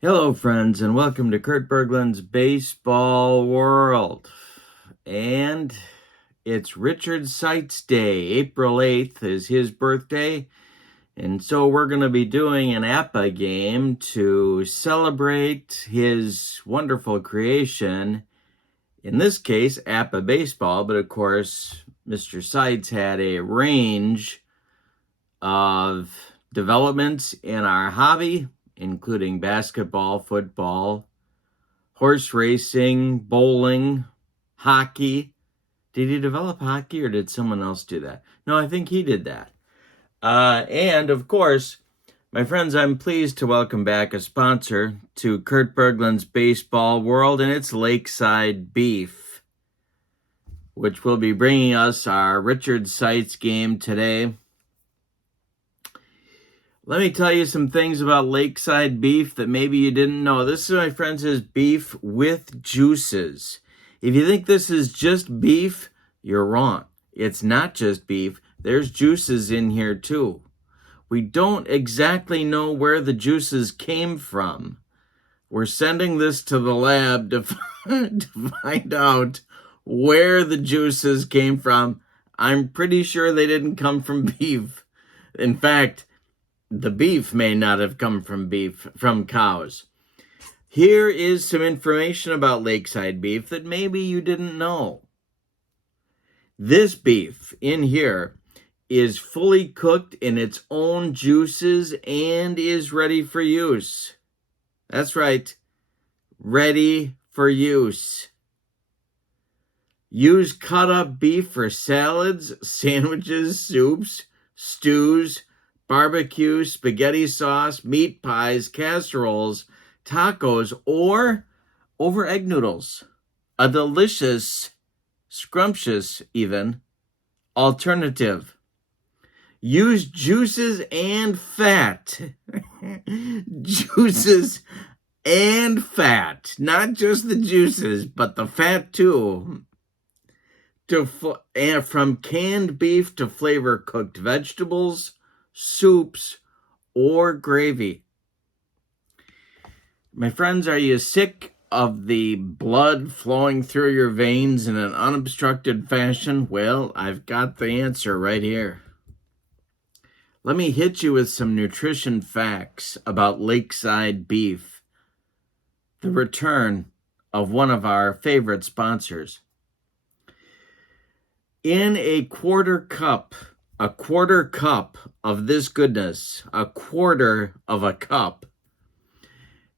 Hello, friends, and welcome to Kurt Berglund's Baseball World. And it's Richard Seitz Day. April 8th is his birthday. And so we're going to be doing an APA game to celebrate his wonderful creation. In this case, APA baseball, but of course, Mr. Seitz had a range of developments in our hobby, including basketball, football, horse racing, bowling, hockey. Did he develop hockey or did someone else do that? No, I think he did that. And of course, my friends, I'm pleased to welcome back a sponsor to Kurt Berglund's Baseball World, and it's Lakeside Beef, which will be bringing us our Richard Seitz game today. Let me tell you some things about Lakeside Beef that maybe you didn't know. This, my friends, is beef with juices. If you think this is just beef, you're wrong. It's not just beef. There's juices in here too. We don't exactly know where the juices came from. We're sending this to the lab to find out where the juices came from. I'm pretty sure they didn't come from beef. In fact, the beef may not have come from cows. Here is some information about Lakeside Beef that maybe you didn't know. This beef in here is fully cooked in its own juices and is ready for use. That's right, ready for use. Use cut up beef for salads, sandwiches, soups, stews, barbecue, spaghetti sauce, meat pies, casseroles, tacos, or over egg noodles. A delicious, scrumptious even, alternative. Use juices and fat. Juices and fat. Not just the juices, but the fat too. From canned beef to flavor cooked vegetables, soups, or gravy. My friends, are you sick of the blood flowing through your veins in an unobstructed fashion? Well, I've got the answer right here. Let me hit you with some nutrition facts about Lakeside Beef, the return of one of our favorite sponsors. In a quarter cup of this goodness, a quarter of a cup,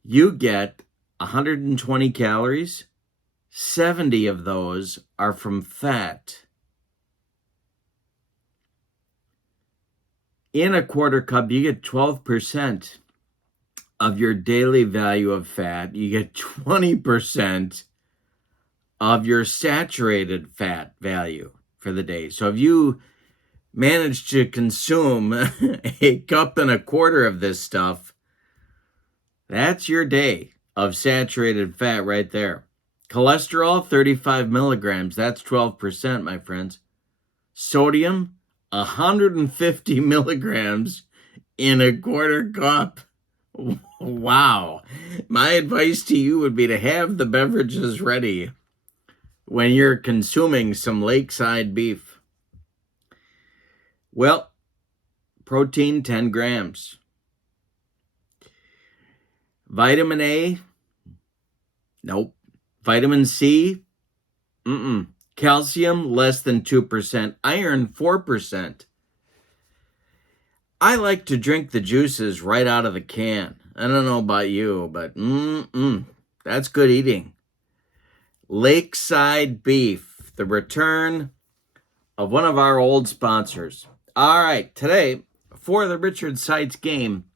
you get 120 calories. 70 of those are from fat. In a quarter cup, you get 12% of your daily value of fat. You get 20% of your saturated fat value for the day. So if you manage to consume a cup and a quarter of this stuff, that's your day of saturated fat right there. Cholesterol, 35 milligrams. That's 12%, my friends. Sodium, 150 milligrams in a quarter cup. Wow. My advice to you would be to have the beverages ready when you're consuming some Lakeside Beef. Well, protein, 10 grams. Vitamin A? Nope. Vitamin C? Calcium, less than 2%. Iron, 4%. I like to drink the juices right out of the can. I don't know about you, but that's good eating. Lakeside Beef, the return of one of our old sponsors. All right, today, for the Richard Seitz game,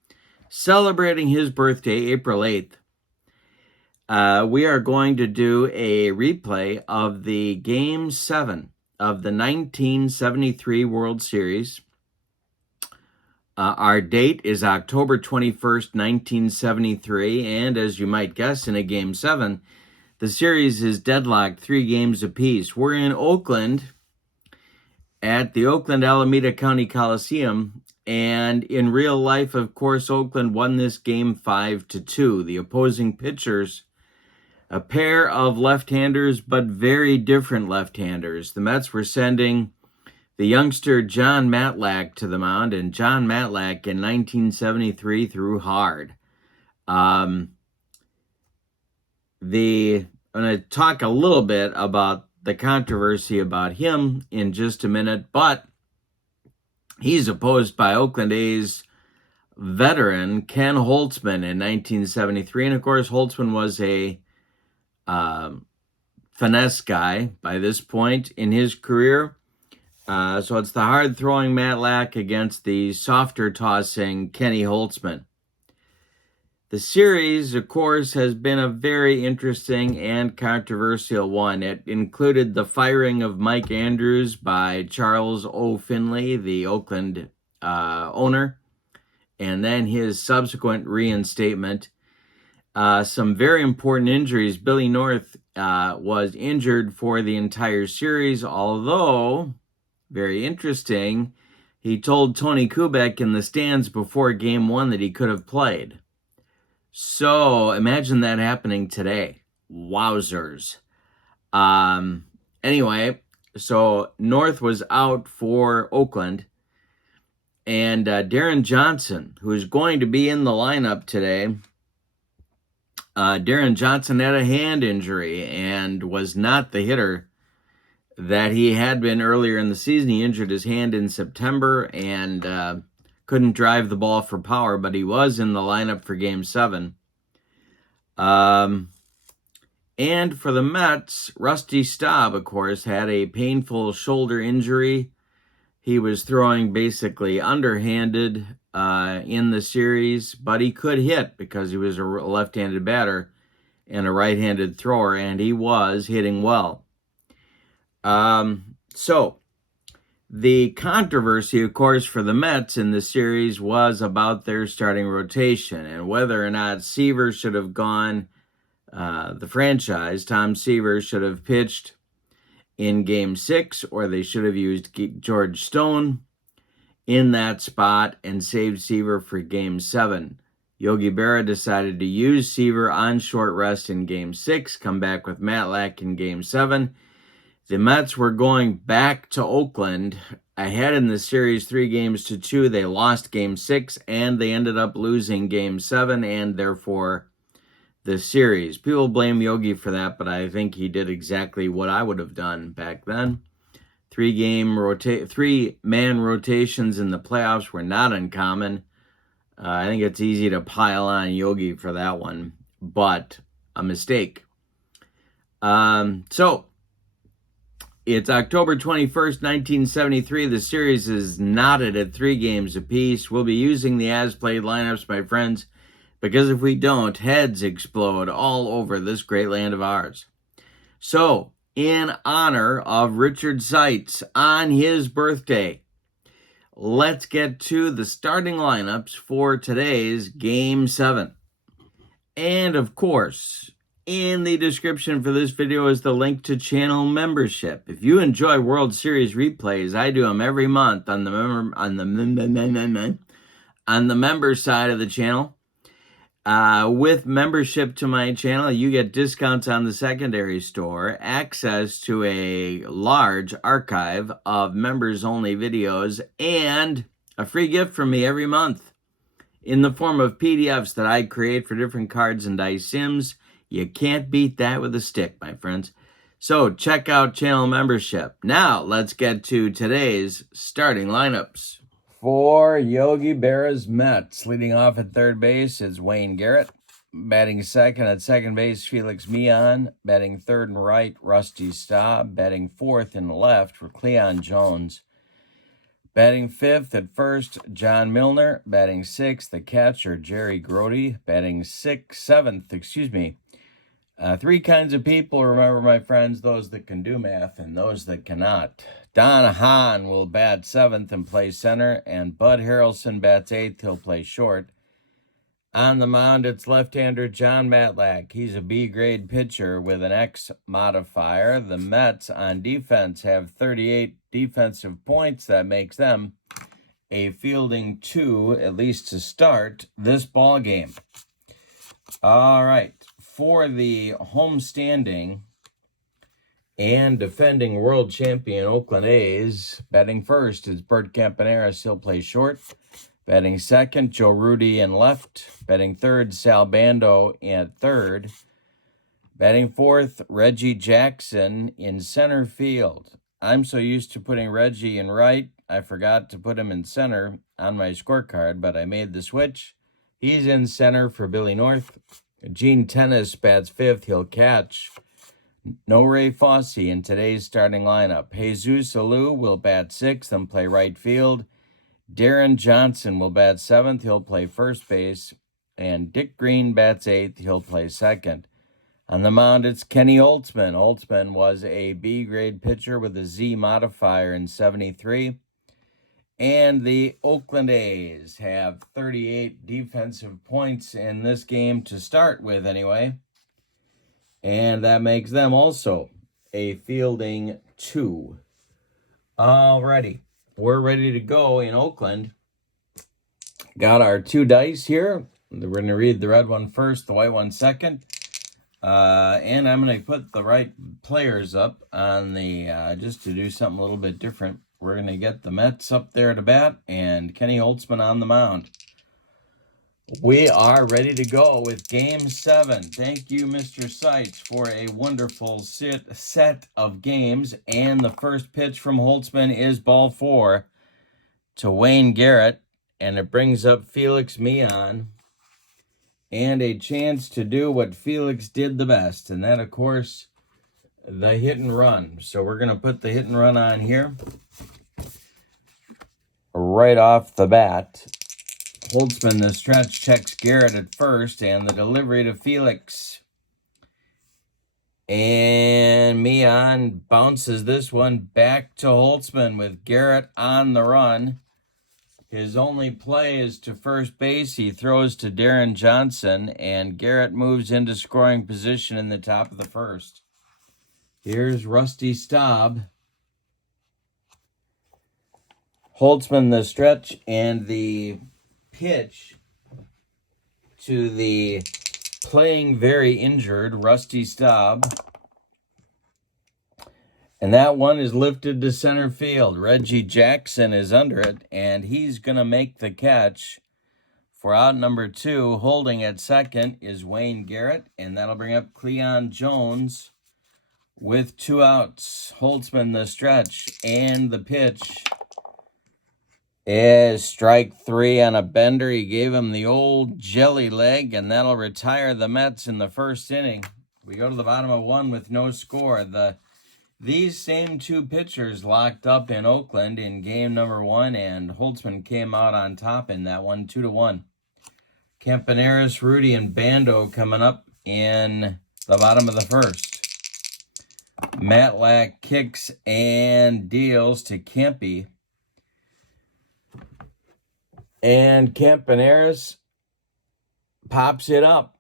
celebrating his birthday, April 8th, we are going to do a replay of the Game 7 of the 1973 World Series. Our date is October 21st, 1973, and as you might guess, in a Game 7, the series is deadlocked 3 games apiece. We're in Oakland at the Oakland Alameda County Coliseum, And in real life, of course, Oakland won this game 5-2. The opposing pitchers, a pair of left-handers, but very different left-handers. The Mets were sending the youngster John Matlack to the mound, and John Matlack in 1973 threw hard. I'm going to talk a little bit about the controversy about him in just a minute, but he's opposed by Oakland A's veteran Ken Holtzman in 1973. And of course, Holtzman was a finesse guy by this point in his career. So it's the hard-throwing Matlack against the softer-tossing Kenny Holtzman. The series, of course, has been a very interesting and controversial one. It included the firing of Mike Andrews by Charles O. Finley, the Oakland owner, and then his subsequent reinstatement. Some very important injuries. Billy North was injured for the entire series, although, very interesting, he told Tony Kubek in the stands before Game 1 that he could have played. So imagine that happening today. Wowzers. Anyway, so North was out for Oakland. And Darren Johnson, who is going to be in the lineup today, Darren Johnson had a hand injury and was not the hitter that he had been earlier in the season. He injured his hand in September and couldn't drive the ball for power, but he was in the lineup for Game 7. And for the Mets, Rusty Staub, of course, had a painful shoulder injury. He was throwing basically underhanded in the series, but he could hit because he was a left-handed batter and a right-handed thrower, and he was hitting well. So the controversy, of course, for the Mets in the series was about their starting rotation and whether or not Seaver should have gone, the franchise, Tom Seaver should have pitched in Game 6, or they should have used George Stone in that spot and saved Seaver for Game 7. Yogi Berra decided to use Seaver on short rest in Game 6, come back with Matlack in Game 7. The Mets were going back to Oakland ahead in the series 3-2. They lost Game 6, and they ended up losing Game 7, and therefore the series. People blame Yogi for that, but I think he did exactly what I would have done back then. 3-man rotations in the playoffs were not uncommon. I think it's easy to pile on Yogi for that one, but a mistake. So it's October 21st, 1973. The series is knotted at 3 games apiece. We'll be using the as-played lineups, my friends, because if we don't, heads explode all over this great land of ours. So, in honor of Richard Seitz on his birthday, let's get to the starting lineups for today's Game 7. And, of course, in the description for this video is the link to channel membership. If you enjoy World Series replays, I do them every month on the member side of the channel. With membership to my channel, you get discounts on the secondary store, access to a large archive of members-only videos, and a free gift from me every month in the form of PDFs that I create for different cards and dice sims. You can't beat that with a stick, my friends. So check out channel membership. Now, let's get to today's starting lineups. For Yogi Berra's Mets, leading off at third base is Wayne Garrett. Batting second at second base, Felix Millan. Batting third and right, Rusty Staub. Batting fourth and left for Cleon Jones. Batting fifth at first, John Milner. Batting sixth, the catcher, Jerry Grody. Batting seventh. Three kinds of people, remember, my friends, those that can do math and those that cannot. Don Hahn will bat seventh and play center, and Bud Harrelson bats eighth. He'll play short. On the mound, it's left-hander John Matlack. He's a B-grade pitcher with an X modifier. The Mets on defense have 38 defensive points. That makes them a fielding 2, at least to start this ball game. All right, for the home standing and defending world champion Oakland A's, batting first is Bert Campaneris. He'll play short. Batting second, Joe Rudi in left. Batting third, Sal Bando at third. Batting fourth, Reggie Jackson in center field. I'm so used to putting Reggie in right, I forgot to put him in center on my scorecard, but I made the switch. He's in center for Billy North. Gene Tennis bats fifth. He'll catch. No Ray Fosse in today's starting lineup. Jesus Alou will bat sixth and play right field. Darren Johnson will bat seventh. He'll play first base. And Dick Green bats eighth. He'll play second. On the mound, it's Kenny Holtzman. Holtzman was a B-grade pitcher with a Z modifier in 73. And the Oakland A's have 38 defensive points in this game to start with anyway. And that makes them also a fielding 2. Alrighty, we're ready to go in Oakland. Got our 2 dice here. We're going to read the red one first, the white one second. And I'm going to put the right players up on the, just to do something a little bit different. We're going to get the Mets up there to bat and Kenny Holtzman on the mound. We are ready to go with Game 7. Thank you, Mr. Seitz, for a wonderful set of games. And the first pitch from Holtzman is ball 4 to Wayne Garrett. And it brings up Felix Millan. And a chance to do what Felix did the best. And that, of course, the hit and run. So we're going to put the hit and run on here. Right off the bat. Holtzman, the stretch, checks Garrett at first, and the delivery to Felix. And Millan bounces this one back to Holtzman with Garrett on the run. His only play is to first base. He throws to Darren Johnson, and Garrett moves into scoring position in the top of the first. Here's Rusty Staub. Holtzman, the stretch, and the pitch to the playing very injured Rusty Staub. And that one is lifted to center field. Reggie Jackson is under it, and he's going to make the catch for out number 2. Holding at second is Wayne Garrett, and that'll bring up Cleon Jones with 2 outs. Holtzman, the stretch, and the pitch is strike 3 on a bender. He gave him the old jelly leg, and that'll retire the Mets in the first inning. We go to the bottom of 1 with no score. These same 2 pitchers locked up in Oakland in game number 1, and Holtzman came out on top in that one, 2-1. Campaneris, Rudi, and Bando coming up in the bottom of the first. Matlack kicks and deals to Campy. And Campaneris pops it up.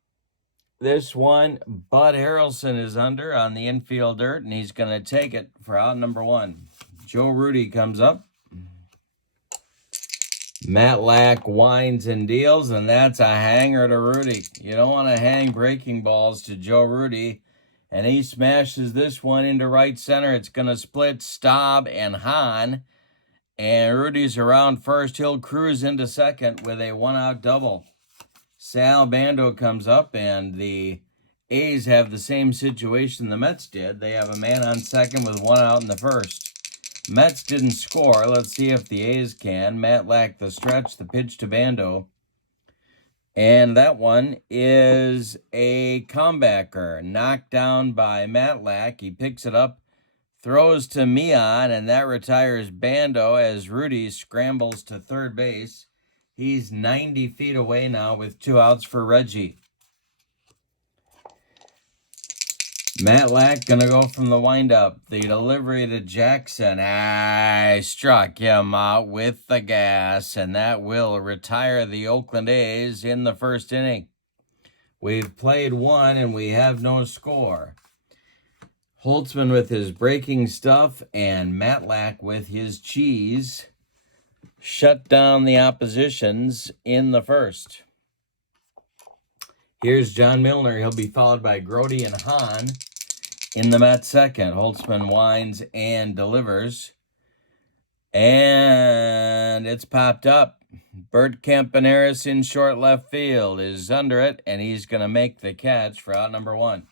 This one, Bud Harrelson is under on the infield dirt, and he's going to take it for out number 1. Joe Rudi comes up. Matlack winds and deals, and that's a hanger to Rudi. You don't want to hang breaking balls to Joe Rudi, and he smashes this one into right center. It's going to split Staub and Hahn. And Rudy's around first. He'll cruise into second with a 1-out double. Sal Bando comes up, and the A's have the same situation the Mets did. They have a man on second with 1 out in the first. Mets didn't score. Let's see if the A's can. Matlack, the stretch, the pitch to Bando. And that one is a comebacker. Knocked down by Matlack. He picks it up. Throws to Millan, and that retires Bando as Rudi scrambles to third base. He's 90 feet away now with 2 outs for Reggie. Matlack going to go from the windup. The delivery to Jackson. I struck him out with the gas, and that will retire the Oakland A's in the first inning. We've played 1, and we have no score. Holtzman with his breaking stuff, and Matlack with his cheese. shut down the oppositions in the first. Here's John Milner. He'll be followed by Grote and Hahn in the Mets second. Holtzman winds and delivers. And it's popped up. Bert Campaneris in short left field is under it, and he's going to make the catch for out number 1.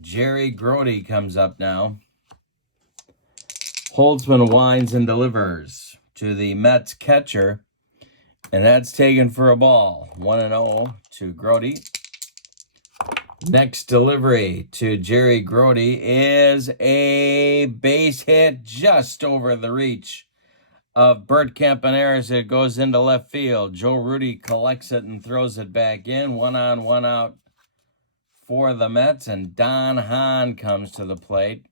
Jerry Grote comes up now. Holtzman winds and delivers to the Mets catcher, and that's taken for a ball. 1-0 to Grote. Next delivery to Jerry Grote is a base hit just over the reach of Bert Campaneris. It goes into left field. Joe Rudi collects it and throws it back in. 1 on, 1 out for the Mets, and Don Hahn comes to the plate.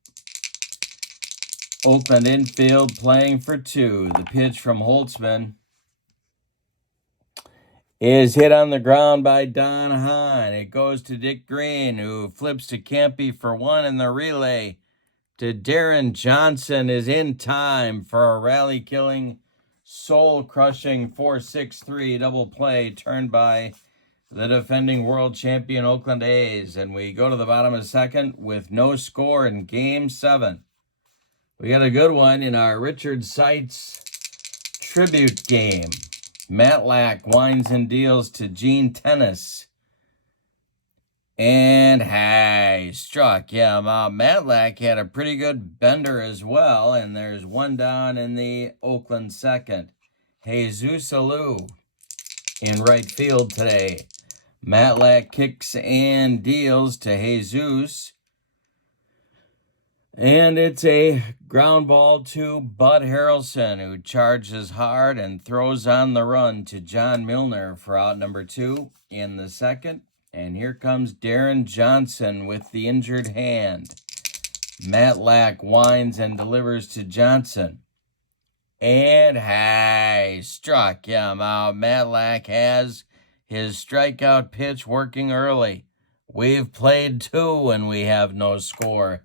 Oakland infield playing for 2. The pitch from Holtzman is hit on the ground by Don Hahn. It goes to Dick Green, who flips to Campy for 1, and the relay to Darren Johnson is in time for a rally-killing, soul-crushing 4-6-3 double play turned by the defending world champion Oakland A's. And we go to the bottom of the second with no score in Game 7. We got a good one in our Richard Seitz tribute game. Matlack winds and deals to Gene Tennis. And hey, struck. Yeah, Matlack had a pretty good bender as well. And there's 1 down in the Oakland second. Jesus Alou in right field today. Matlack kicks and deals to Jesus. And it's a ground ball to Bud Harrelson, who charges hard and throws on the run to John Milner for out number 2 in the second. And here comes Darren Johnson with the injured hand. Matlack winds and delivers to Johnson. And hey, struck. Yeah, Matlack has his strikeout pitch working early. We've played 2 and we have no score.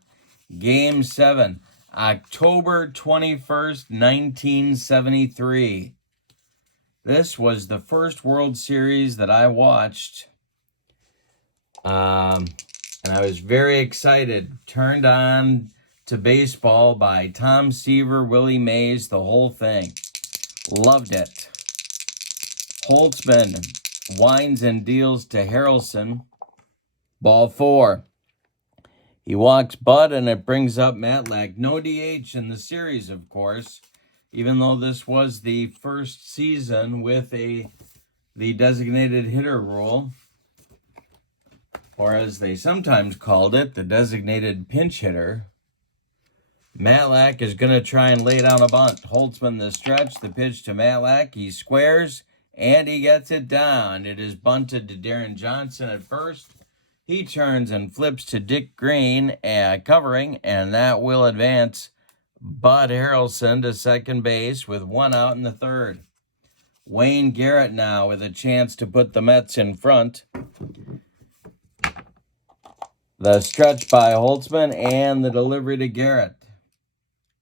Game 7, October 21st, 1973. This was the first World Series that I watched. And I was very excited. Turned on to baseball by Tom Seaver, Willie Mays, the whole thing. Loved it. Holtzman winds and deals to Harrelson. Ball 4. He walks Bud, and it brings up Matlack. No DH in the series, of course, even though this was the first season with the designated hitter rule, or as they sometimes called it, the designated pinch hitter. Matlack is going to try and lay down a bunt. Holtzman the stretch, the pitch to Matlack. He squares, and he gets it down. It is bunted to Darren Johnson at first. He turns and flips to Dick Green, covering, and that will advance Bud Harrelson to second base with 1 out in the third. Wayne Garrett now with a chance to put the Mets in front. The stretch by Holtzman and the delivery to Garrett.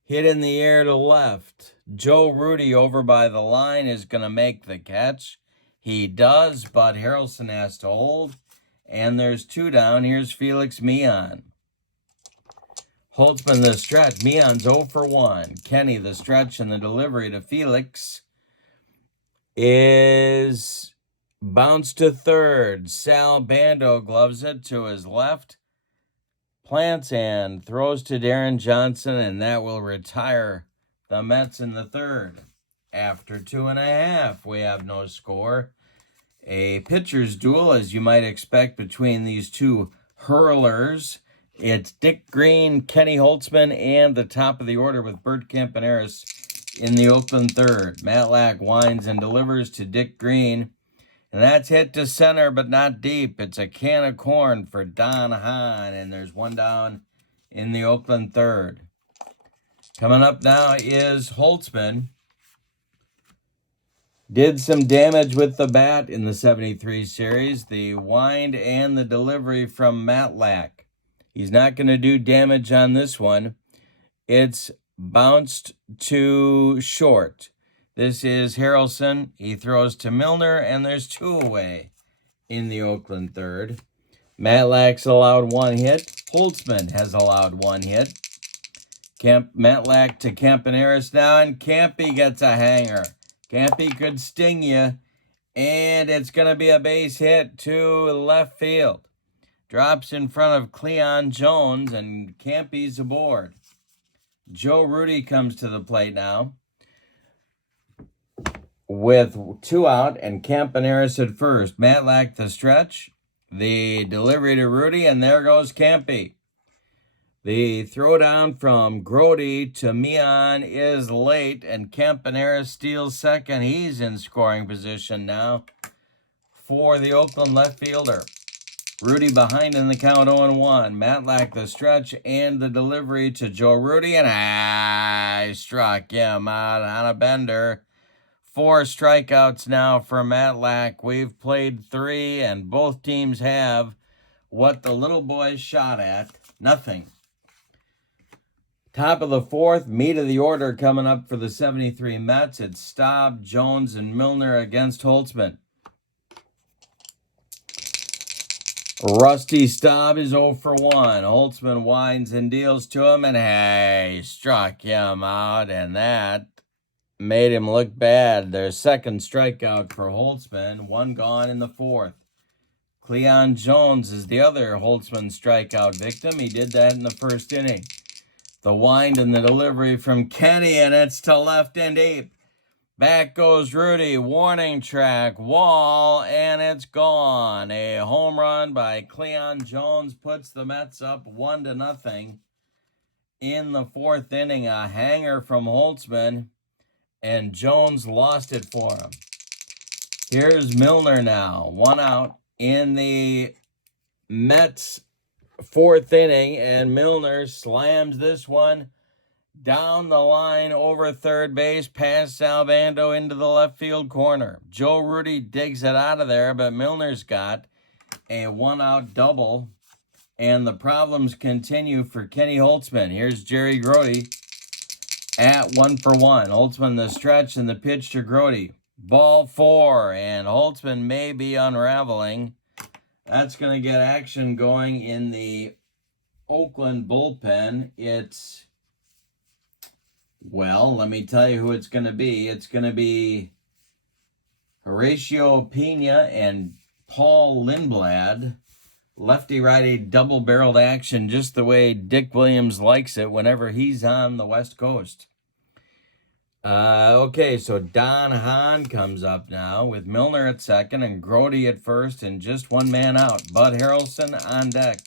Hit in the air to left. Joe Rudi over by the line is going to make the catch. He does, but Harrelson has to hold. And there's 2 down. Here's Felix Meehan. Holtzman the stretch. Meehan's 0 for 1. Kenny the stretch and the delivery to Felix is bounced to third. Sal Bando gloves it to his left. Plants and throws to Darren Johnson, and that will retire the Mets in the third. After 2.5, we have no score. A pitcher's duel, as you might expect, between these 2 hurlers. It's Dick Green, Kenny Holtzman, and the top of the order with Bert Campaneris in the Oakland third. Matlack winds and delivers to Dick Green. And that's hit to center, but not deep. It's a can of corn for Don Hahn, and there's 1 down in the Oakland third. Coming up now is Holtzman. Did some damage with the bat in the 73 series. The wind and the delivery from Matlack. He's not going to do damage on this one. It's bounced to short. This is Harrelson. He throws to Milner, and there's 2 away in the Oakland third. Matlack's allowed 1 hit. Holtzman has allowed 1 hit. Matlack to Campaneris now, and Campy gets a hanger. Campy could sting you, and it's going to be a base hit to left field. Drops in front of Cleon Jones, and Campy's aboard. Joe Rudi comes to the plate now with 2 out, and Campaneris at first. Matlack the stretch, the delivery to Rudi, and there goes Campy. The throwdown from Grody to Meehan is late, and Campaneris steals second. He's in scoring position now for the Oakland left fielder. Rudi behind in the count 0-1. Matlack the stretch and the delivery to Joe Rudi, and I struck him out on a bender. 4 strikeouts now for Matlack. We've played 3, and both teams have what the little boys shot at. Nothing. Top of the 4th, meat of the order coming up for the 73 Mets. It's Staub, Jones, and Milner against Holtzman. Rusty Staub is 0 for 1. Holtzman winds and deals to him, and hey, struck him out, and that made him look bad. Their second strikeout for Holtzman, 1 gone in the 4th. Cleon Jones is the other Holtzman strikeout victim. He did that in the 1st inning. The wind and the delivery from Kenny, and it's to left and deep. Back goes Rudi, warning track, wall, and it's gone. A home run by Cleon Jones puts the Mets up 1-0 in the 4th inning. A hanger from Holtzman, and Jones lost it for him. Here's Milner now, 1 out in the Mets 4th inning, and Milner slams this one down the line over third base, past Salvando into the left field corner. Joe Rudi digs it out of there, but Milner's got a 1-out double, and the problems continue for Kenny Holtzman. Here's Jerry Grody at 1 for 1. Holtzman the stretch and the pitch to Grody. Ball 4, and Holtzman may be unraveling. That's going to get action going in the Oakland bullpen. It's, well, let me tell you who it's going to be. It's going to be Horacio Pena and Paul Lindblad. Lefty-righty double-barreled action, just the way Dick Williams likes it whenever he's on the West Coast. Okay, so Don Hahn comes up now with Milner at second and Grody at first and just 1 man out. Bud Harrelson on deck.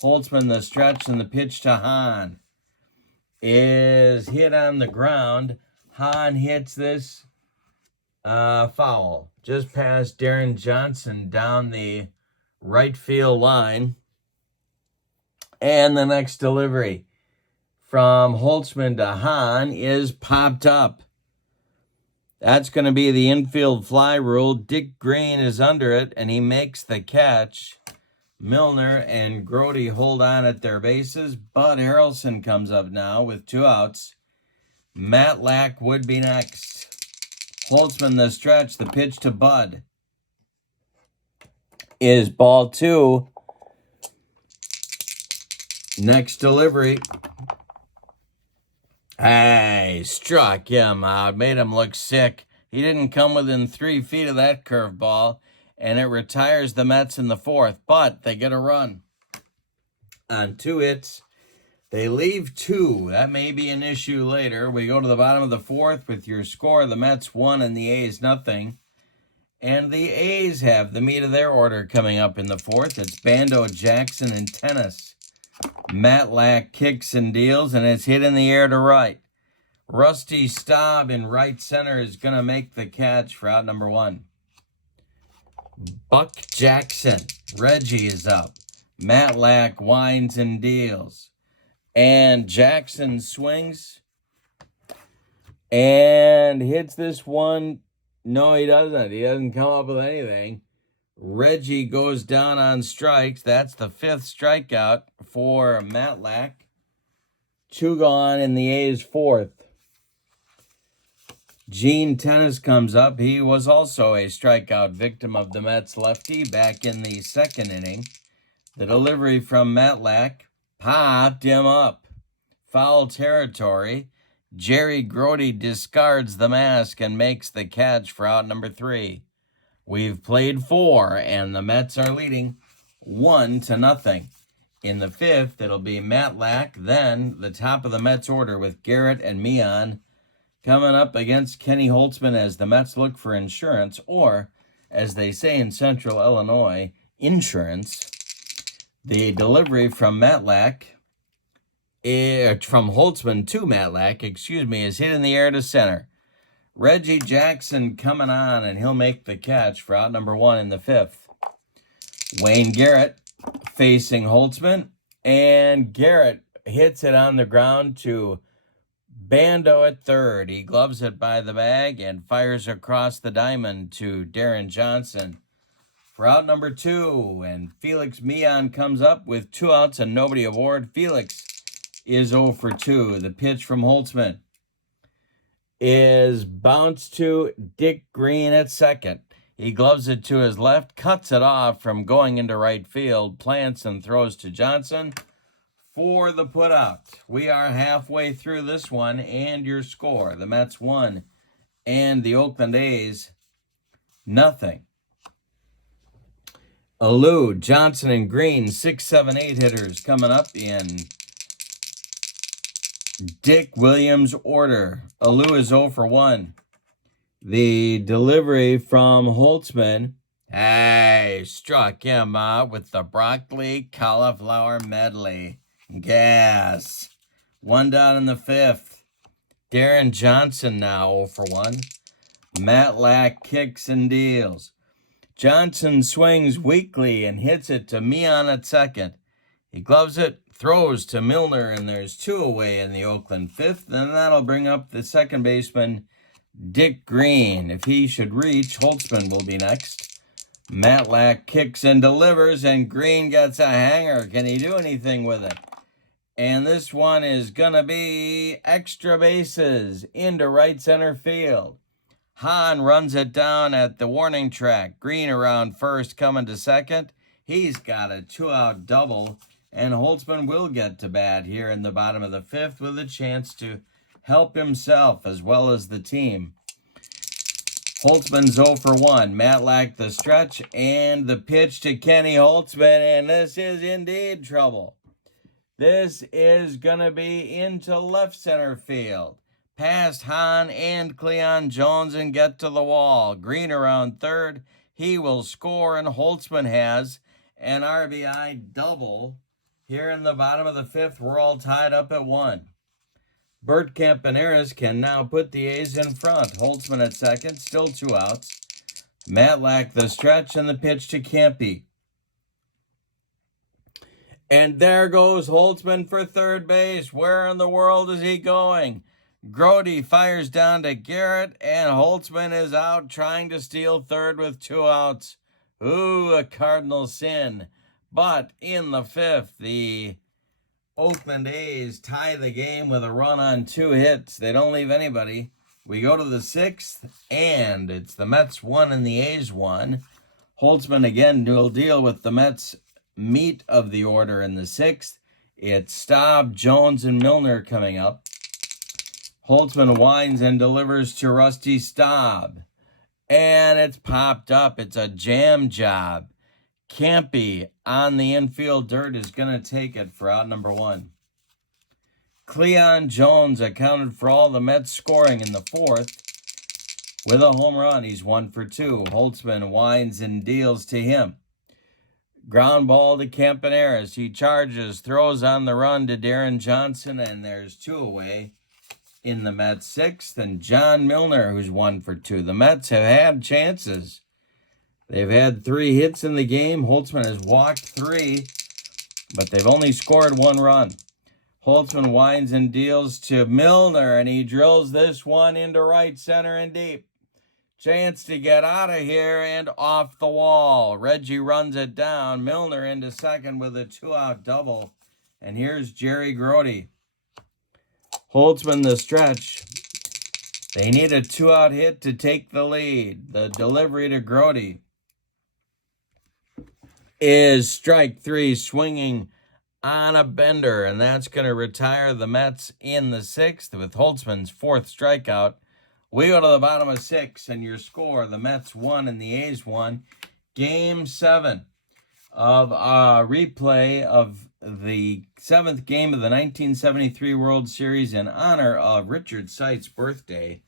Holtzman the stretch, and the pitch to Hahn is hit on the ground. Hahn hits this foul just past Darren Johnson down the right field line. And the next delivery from Holtzman to Hahn is popped up. That's going to be the infield fly rule. Dick Green is under it, and he makes the catch. Milner and Grody hold on at their bases. Bud Harrelson comes up now with 2 outs. Matlack would be next. Holtzman the stretch, the pitch to Bud is ball 2. Next delivery. Hey, struck him out, made him look sick. He didn't come within 3 feet of that curveball, and it retires the Mets in the 4th, but they get a run on 2 hits. They leave 2. That may be an issue later. We go to the bottom of the 4th with your score. The Mets 1 and the A's nothing. And the A's have the meat of their order coming up in the 4th. It's Bando, Jackson, and Tennis. Matlack kicks and deals, and it's hit in the air to right. Rusty Staub in right center is going to make the catch for out number 1. Buck Jackson, Reggie is up. Matlack winds and deals. And Jackson swings and hits this one. No, he doesn't. He doesn't come up with anything. Reggie goes down on strikes. That's the 5th strikeout for Matlack. 2 gone in the A's 4th. Gene Tennis comes up. He was also a strikeout victim of the Mets lefty back in the second inning. The delivery from Matlack popped him up. Foul territory. Jerry Grody discards the mask and makes the catch for out number 3. We've played 4, and the Mets are leading 1-0. In the 5th, it'll be Matlack, then the top of the Mets order with Garrett and Meehan coming up against Kenny Holtzman as the Mets look for insurance, or, as they say in Central Illinois, insurance. The delivery from Matlack, from Holtzman to Matlack, is hit in the air to center. Reggie Jackson coming on, and he'll make the catch for out number 1 in the 5th. Wayne Garrett facing Holtzman, and Garrett hits it on the ground to Bando at third. He gloves it by the bag and fires across the diamond to Darren Johnson for out number 2. And Felix Meehan comes up with 2 outs and nobody aboard. Felix is 0 for 2. The pitch from Holtzman is bounced to Dick Green at second. He gloves it to his left, cuts it off from going into right field, plants and throws to Johnson for the putout. We are halfway through this one, and your score: the Mets 1 and the Oakland A's 0. Alou, Johnson, and Green, 6, 7, 8 hitters coming up in Dick Williams' order. Alou is 0 for 1. The delivery from Holtzman, struck him out with the broccoli cauliflower medley. Gas. 1 down in the 5th. Darren Johnson now 0 for 1. Matlack kicks and deals. Johnson swings weakly and hits it to Meehan at second. He gloves it, throws to Milner, and there's 2 away in the Oakland 5th. And that'll bring up the second baseman, Dick Green. If he should reach, Holtzman will be next. Matlack kicks and delivers, and Green gets a hanger. Can he do anything with it? And this one is going to be extra bases into right center field. Hahn runs it down at the warning track. Green around first, coming to second. He's got a 2-out double, and Holtzman will get to bat here in the bottom of the 5th with a chance to help himself as well as the team. Holtzman's 0 for 1. Matlack the stretch, and the pitch to Kenny Holtzman, and this is indeed trouble. This is going to be into left center field. Past Hahn and Cleon Jones and get to the wall. Green around third. He will score, and Holtzman has an RBI double. Here in the bottom of the 5th, we're all tied up at 1. Bert Campaneris can now put the A's in front. Holtzman at second, still 2 outs. Matlack the stretch, and the pitch to Campy. And there goes Holtzman for third base. Where in the world is he going? Grody fires down to Garrett, and Holtzman is out trying to steal third with 2 outs. Ooh, a cardinal sin. But in the 5th, the Oakland A's tie the game with a run on 2 hits. They don't leave anybody. We go to the 6th, and it's the Mets 1 and the A's 1. Holtzman again will deal with the Mets' meat of the order in the 6th. It's Staub, Jones, and Milner coming up. Holtzman winds and delivers to Rusty Staub. And it's popped up. It's a jam job. Campy on the infield dirt is going to take it for out number 1. Cleon Jones accounted for all the Mets scoring in the 4th with a home run. He's 1 for 2. Holtzman winds and deals to him. Ground ball to Campaneris. He charges, throws on the run to Darren Johnson, and there's 2 away in the Mets 6th. And John Milner, who's 1 for 2. The Mets have had chances. They've had 3 hits in the game. Holtzman has walked 3, but they've only scored 1 run. Holtzman winds and deals to Milner, and he drills this one into right center and deep. Chance to get out of here and off the wall. Reggie runs it down. Milner into second with a 2-out double. And here's Jerry Grody. Holtzman the stretch. They need a 2-out hit to take the lead. The delivery to Grody is strike 3, swinging on a bender, and that's going to retire the Mets in the 6th with Holtzman's 4th strikeout. We go to the bottom of 6, and your score, the Mets won and the A's won. Game 7 of a replay of the 7th game of the 1973 World Series in honor of Richard Seitz' birthday.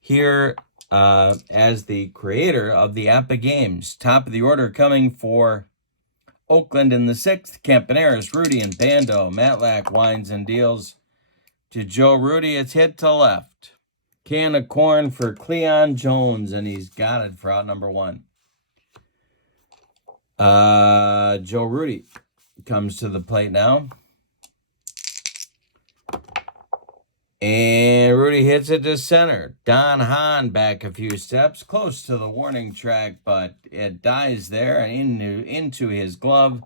Here as the creator of the Appa Games. Top of the order coming for Oakland in the 6th. Campaneris, Rudy, and Bando. Matlack winds and deals to Joe Rudy. It's hit to left. Can of corn for Cleon Jones, and he's got it for out number 1. Joe Rudy comes to the plate now. And Rudy hits it to center. Don Hahn back a few steps, close to the warning track, but it dies there and into his glove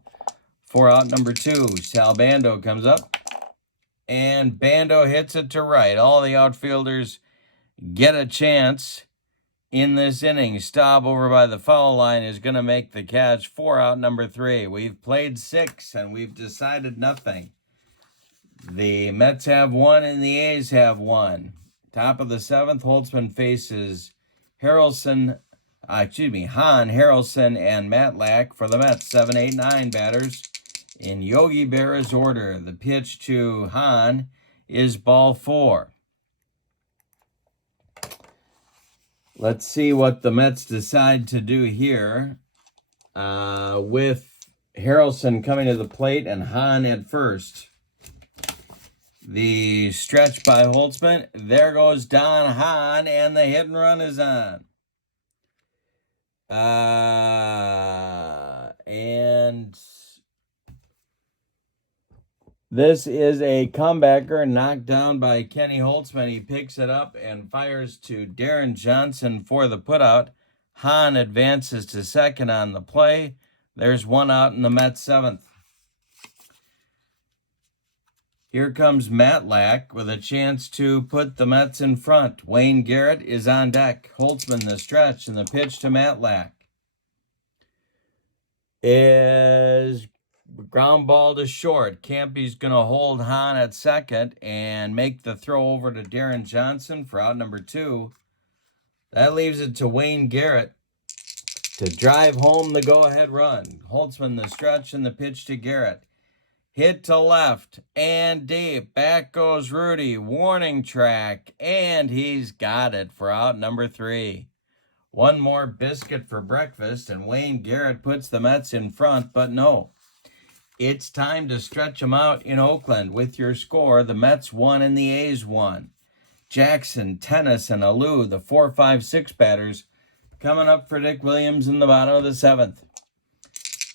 for out number 2. Sal Bando comes up, and Bando hits it to right. All the outfielders get a chance in this inning. Staub over by the foul line is going to make the catch for out number 3. We've played 6, and we've decided nothing. The Mets have 1 and the A's have 1. Top of the 7th, Holtzman faces Hahn, Harrelson, and Matlack for the Mets. 7, 8, 9 batters in Yogi Berra's order. The pitch to Hahn is ball 4. Let's see what the Mets decide to do here with Harrelson coming to the plate and Hahn at first. The stretch by Holtzman. There goes Don Hahn, and the hit and run is on. And this is a comebacker knocked down by Kenny Holtzman. He picks it up and fires to Darren Johnson for the putout. Hahn advances to second on the play. There's 1 out in the Mets 7th. Here comes Matlack with a chance to put the Mets in front. Wayne Garrett is on deck. Holtzman the stretch, and the pitch to Matlack is ground ball to short. Campy's going to hold Hahn at second and make the throw over to Darren Johnson for out number 2. That leaves it to Wayne Garrett to drive home the go-ahead run. Holtzman the stretch, and the pitch to Garrett. Hit to left and deep. Back goes Rudy. Warning track. And he's got it for out number 3. 1 more biscuit for breakfast, and Wayne Garrett puts the Mets in front. But no, it's time to stretch them out in Oakland. With your score, the Mets won and the A's won. Jackson, Tennis, and Alou, the 4, 5, 6 batters, coming up for Dick Williams in the bottom of the 7th.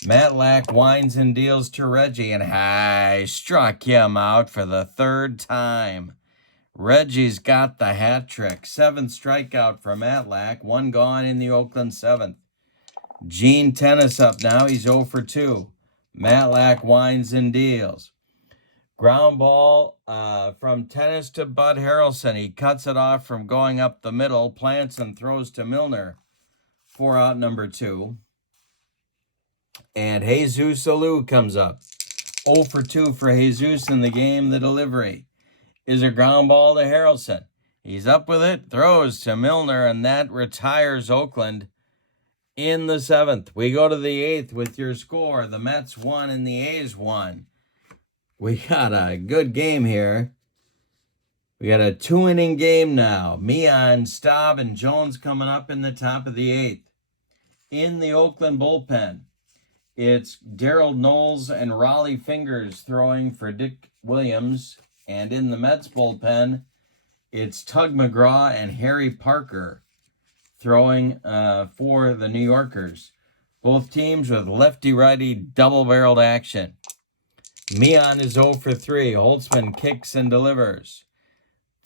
Matlack winds and deals to Reggie, and I struck him out for the 3rd time. Reggie's got the hat trick. 7th strikeout for Matlack. 1 gone in the Oakland 7th. Gene Tennis up now. He's 0 for 2. Matlack winds and deals. Ground ball from Tennis to Bud Harrelson. He cuts it off from going up the middle. Plants and throws to Milner for out number 2. And Jesus Alou comes up. 0 for 2 for Jesus in the game. The delivery is a ground ball to Harrelson. He's up with it, throws to Milner, and that retires Oakland in the 7th. We go to the 8th with your score. The Mets won and the A's won. We got a good game here. We got a 2-inning game now. Meehan, Staub, and Jones coming up in the top of the 8th. In the Oakland bullpen, it's Darryl Knowles and Raleigh Fingers throwing for Dick Williams. And in the Mets bullpen, it's Tug McGraw and Harry Parker throwing for the New Yorkers. Both teams with lefty-righty double-barreled action. Meehan is 0 for 3. Holtzman kicks and delivers.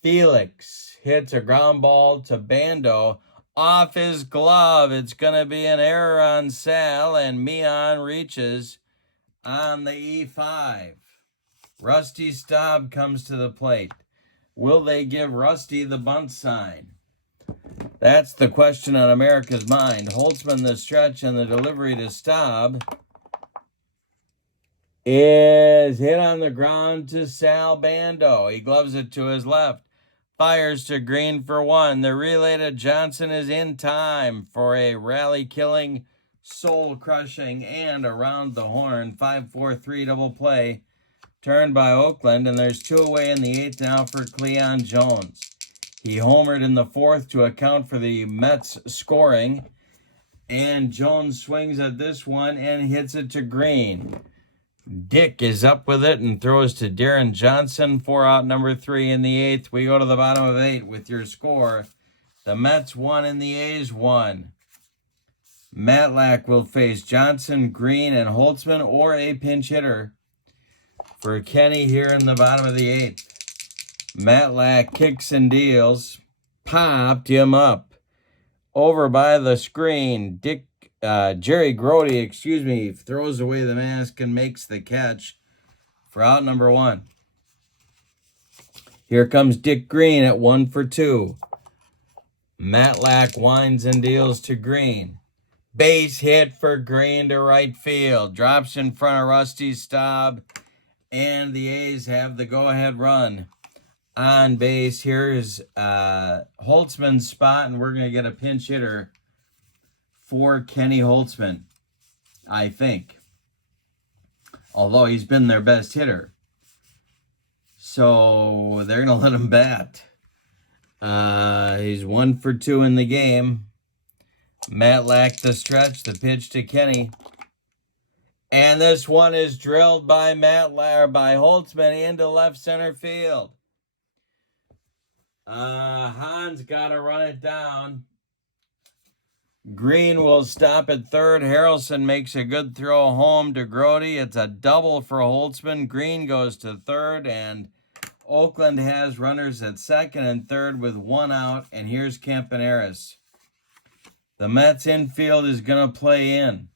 Felix hits a ground ball to Bando off his glove. It's going to be an error on Sal, and Meehan reaches on the E5. Rusty Staub comes to the plate. Will they give Rusty the bunt sign? That's the question on America's mind. Holtzman the stretch and the delivery to Staub is hit on the ground to Sal Bando. He gloves it to his left. Fires to Green for one. The relay to Johnson is in time for a rally-killing, soul-crushing, and around the horn 5-4-3 double play. Turned by Oakland, and there's 2 away in the 8th now for Cleon Jones. He homered in the 4th to account for the Mets scoring, and Jones swings at this one and hits it to Green. Dick is up with it and throws to Darren Johnson, 4 out number 3 in the 8th. We go to the bottom of 8 with your score. The Mets 1 and the A's 1. Matlack will face Johnson, Green, and Holtzman, or a pinch hitter for Kenny here in the bottom of the 8th. Matlack kicks and deals. Popped him up. Over by the screen. Jerry Grody, throws away the mask and makes the catch for out number 1. Here comes Dick Green at 1 for 2. Matlack winds and deals to Green. Base hit for Green to right field. Drops in front of Rusty Staub. And the A's have the go-ahead run. On base, here's Holtzman's spot, and we're going to get a pinch hitter for Kenny Holtzman, I think. Although he's been their best hitter. So they're going to let him bat. He's 1 for 2 in the game. Matlack the stretch, the pitch to Kenny. And this one is drilled by by Holtzman into left center field. Hans got to run it down. Green will stop at third. Harrelson makes a good throw home to Grody. It's a double for Holtzman. Green goes to third, and Oakland has runners at second and third with 1 out. And here's Campaneris. The Mets infield is going to play in.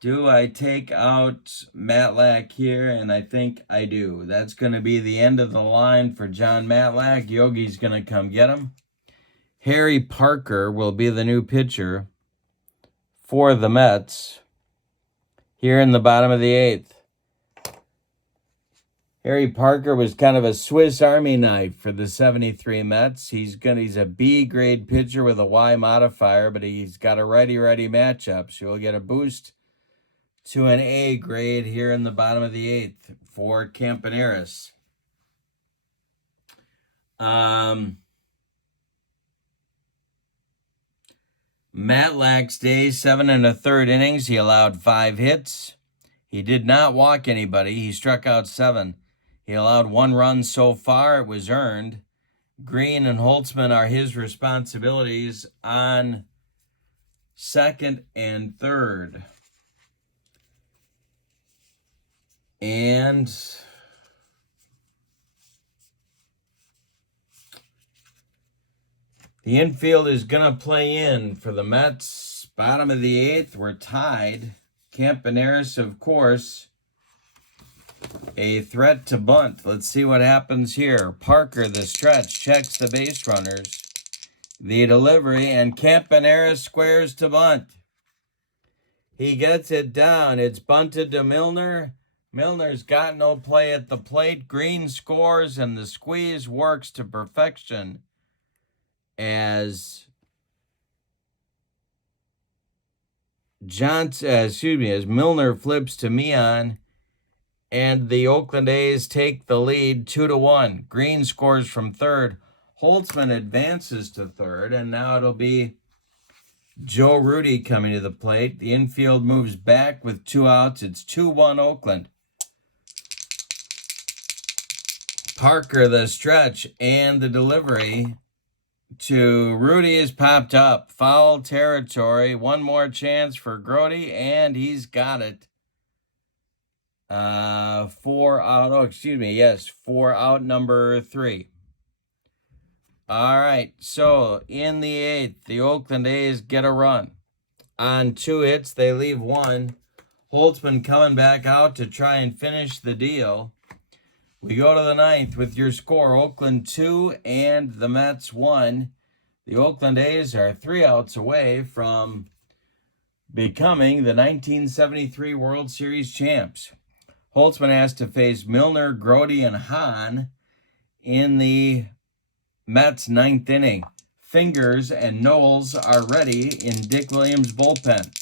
Do I take out Matlack here? And I think I do. That's going to be the end of the line for John Matlack. Yogi's going to come get him. Harry Parker will be the new pitcher for the Mets here in the bottom of the 8th. Harry Parker was kind of a Swiss Army knife for the 73 Mets. He's a B-grade pitcher with a Y modifier, but he's got a righty-righty matchup, so he'll get a boost to an A grade here in the bottom of the 8th for Campaneris. Matlack's day, 7 1/3 innings. He allowed 5 hits. He did not walk anybody. He struck out 7. He allowed 1 run so far. It was earned. Green and Holtzman are his responsibilities on second and third. And the infield is going to play in for the Mets. Bottom of the 8th, we're tied. Campaneris, of course, a threat to bunt. Let's see what happens here. Parker, the stretch, checks the base runners. The delivery, and Campaneris squares to bunt. He gets it down. It's bunted to Milner. Milner's got no play at the plate. Green scores, and the squeeze works to perfection as as Milner flips to Meehan. And the Oakland A's take the lead 2-1. Green scores from third. Holtzman advances to third. And now it'll be Joe Rudi coming to the plate. The infield moves back with 2 outs. It's 2-1 Oakland. Parker, the stretch, and the delivery to Rudi is popped up. Foul territory. 1 more chance for Grody, and he's got it. 4 out number 3. All right, so in the 8th, the Oakland A's get a run. On 2 hits, they leave 1. Holtzman coming back out to try and finish the deal. We go to the ninth with your score, Oakland 2 and the Mets 1. The Oakland A's are 3 outs away from becoming the 1973 World Series champs. Holtzman has to face Milner, Grote, and Hahn in the Mets' ninth inning. Fingers and Knowles are ready in Dick Williams' bullpen.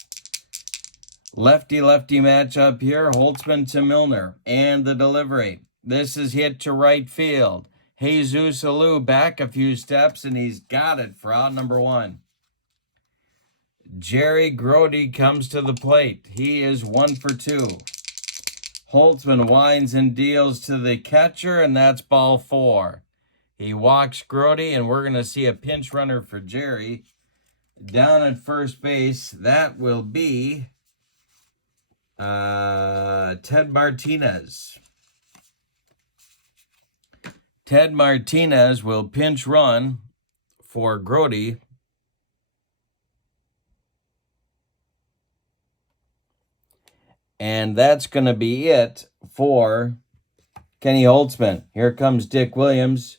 Lefty-lefty matchup here, Holtzman to Milner, and the delivery. This is hit to right field. Jesus Alou back a few steps, and he's got it for out number 1. Jerry Grote comes to the plate. He is 1 for 2. Holtzman winds and deals to the catcher, and that's ball 4. He walks Grote, and we're going to see a pinch runner for Jerry. Down at first base, that will be Ted Martinez. Ted Martinez will pinch run for Grote. And that's going to be it for Kenny Holtzman. Here comes Dick Williams.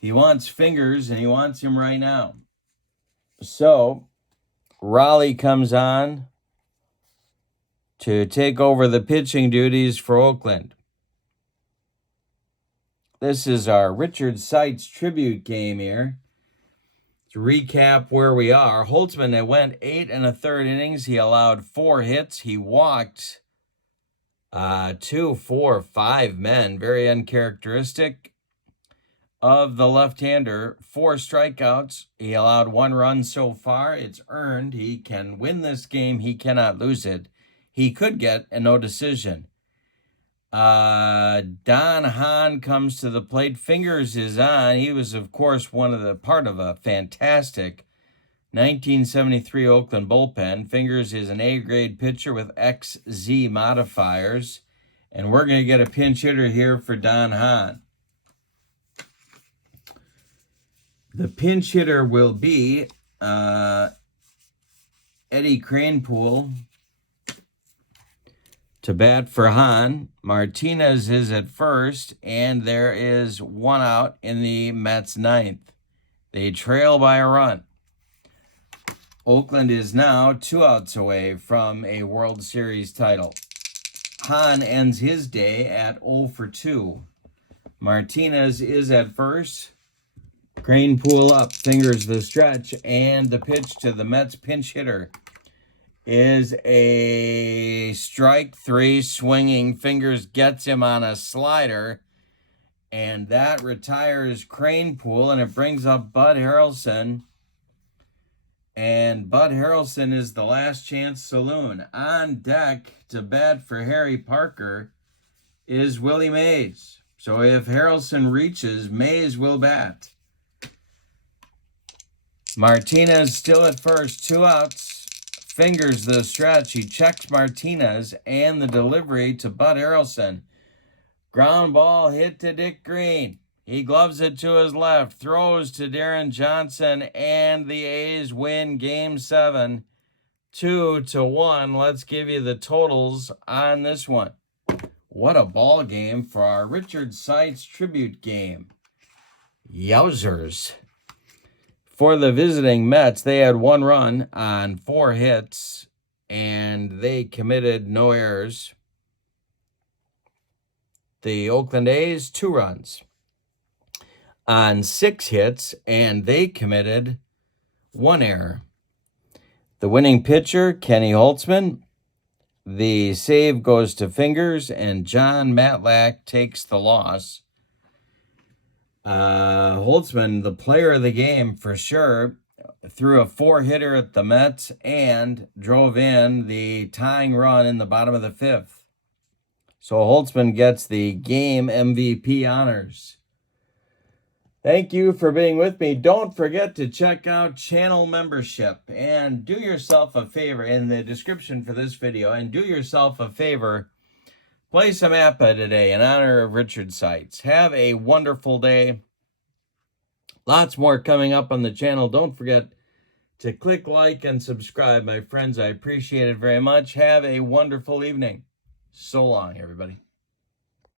He wants Fingers, and he wants him right now. So, Raleigh comes on to take over the pitching duties for Oakland. This is our Richard Seitz tribute game here. To recap where we are, Holtzman that went 8 1/3 innings. He allowed 4 hits. He walked 2, 4, 5 men. Very uncharacteristic of the left-hander. 4 strikeouts. He allowed 1 run so far. It's earned. He can win this game. He cannot lose it. He could get a no decision. Don Hahn comes to the plate. Fingers is on. He was, of course, part of a fantastic 1973 Oakland bullpen. Fingers is an A-grade pitcher with XZ modifiers. And we're going to get a pinch hitter here for Don Hahn. The pinch hitter will be Eddie Kranepool to bat for Hahn. Martinez is at first, and there is 1 out in the Mets' ninth. They trail by a run. Oakland is now 2 outs away from a World Series title. Hahn ends his day at 0 for 2. Martinez is at first. Kranepool up, Fingers the stretch, and the pitch to the Mets pinch hitter is a strike 3 swinging. Fingers gets him on a slider, and that retires Kranepool, and it brings up Bud Harrelson. And Bud Harrelson is the last chance saloon. On deck to bat for Harry Parker is Willie Mays. So if Harrelson reaches, Mays will bat. Martinez still at first, 2 outs. Fingers the stretch. He checks Martinez and the delivery to Bud Harrelson. Ground ball hit to Dick Green. He gloves it to his left, throws to Darren Johnson, and the A's win Game 7, 2-1. Let's give you the totals on this one. What a ball game for our Richard Seitz tribute game. Yowzers. For the visiting Mets, they had 1 run on 4 hits, and they committed no errors. The Oakland A's, 2 runs on 6 hits, and they committed 1 error. The winning pitcher, Kenny Holtzman. The save goes to Fingers, and John Matlack takes the loss. Holtzman, the player of the game for sure, threw a 4-hitter at the Mets and drove in the tying run in the bottom of the 5th. So Holtzman gets the game MVP honors. Thank you for being with me. Don't forget to check out channel membership and do yourself a favor in the description for this video, and do yourself a favor. Play some APA today in honor of Richard Seitz. Have a wonderful day. Lots more coming up on the channel. Don't forget to click like and subscribe, my friends. I appreciate it very much. Have a wonderful evening. So long, everybody.